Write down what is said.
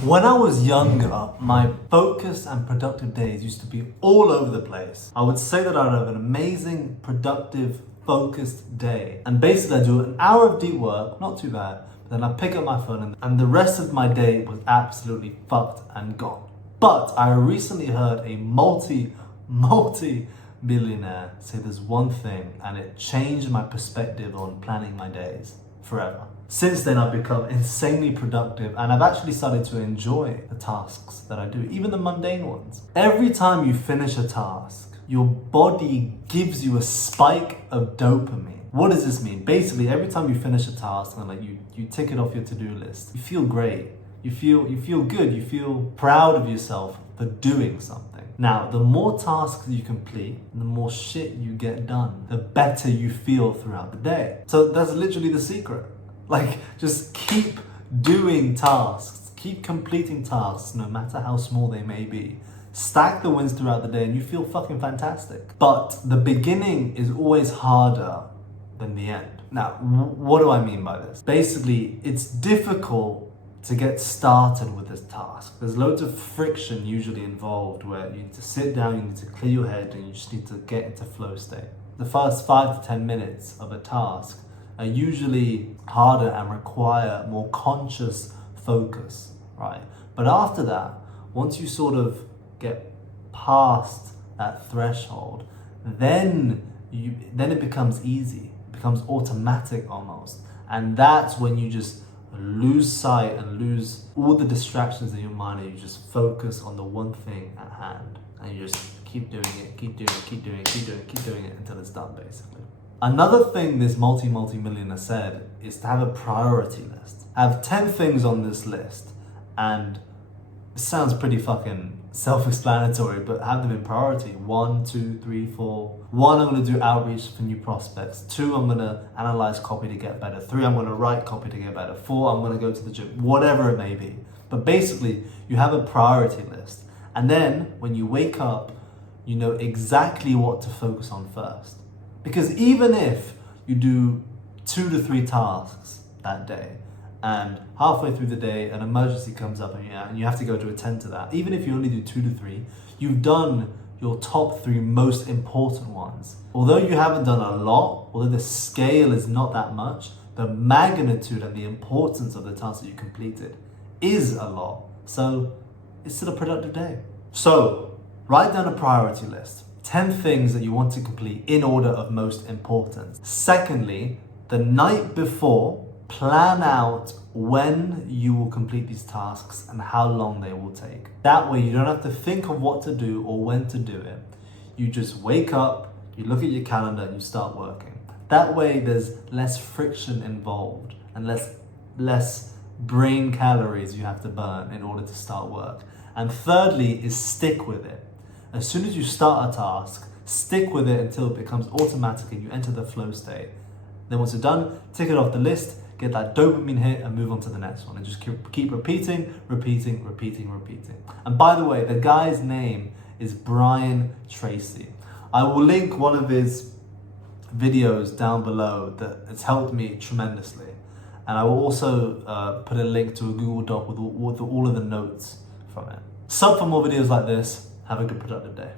When I was younger, my focused and productive days used to be all over the place. I would say that I'd have an amazing, productive, focused day. And basically I do an hour of deep work, not too bad, but then I pick up my phone and the rest of my day was absolutely fucked and gone. But I recently heard a multi-millionaire say this one thing and it changed my perspective on planning my days forever. Since then, I've become insanely productive and I've actually started to enjoy the tasks that I do, even the mundane ones. Every time you finish a task, your body gives you a spike of dopamine. What does this mean? Basically, every time you finish a task and you tick it off your to-do list, you feel great. You feel good. You feel proud of yourself for doing something. Now, the more tasks you complete, the more shit you get done, the better you feel throughout the day. So that's literally the secret. Like, just keep doing tasks, keep completing tasks, no matter how small they may be. Stack the wins throughout the day and you feel fucking fantastic. But the beginning is always harder than the end. Now, what do I mean by this? Basically, it's difficult to get started with this task. There's loads of friction usually involved where you need to sit down, you need to clear your head, and you just need to get into flow state. The first 5 to 10 minutes of a task are usually harder and require more conscious focus, right? But after that, once you sort of get past that threshold, then it becomes easy. It becomes automatic almost. And that's when you just lose sight and lose all the distractions in your mind and you just focus on the one thing at hand. And you just keep doing it, keep doing it until it's done, basically. Another thing this multi-millionaire said is to have a priority list. Have 10 things on this list, and it sounds pretty fucking self-explanatory, but have them in priority. 1, 2, 3, 4. 1, I'm gonna do outreach for new prospects. 2, I'm gonna analyze copy to get better. 3, I'm gonna write copy to get better. 4, I'm gonna go to the gym, whatever it may be. But basically, you have a priority list. And then when you wake up, you know exactly what to focus on first. Because even if you do 2 to 3 tasks that day, and halfway through the day an emergency comes up and you have to go to attend to that, even if you only do 2 to 3, you've done your top 3 most important ones. Although you haven't done a lot, although the scale is not that much, the magnitude and the importance of the task that you completed is a lot. So it's still a productive day. So write down a priority list. 10 things that you want to complete in order of most importance. Secondly, the night before, plan out when you will complete these tasks and how long they will take. That way you don't have to think of what to do or when to do it. You just wake up, you look at your calendar and you start working. That way there's less friction involved and less brain calories you have to burn in order to start work. And thirdly is stick with it. As soon as you start a task, stick with it until it becomes automatic and you enter the flow state. Then once you're done, tick it off the list, get that dopamine hit and move on to the next one. And just keep repeating. And by the way, the guy's name is Brian Tracy. I will link one of his videos down below that has helped me tremendously. And I will also put a link to a Google Doc with all of the notes from it. Sub for more videos like this. Have a good productive day.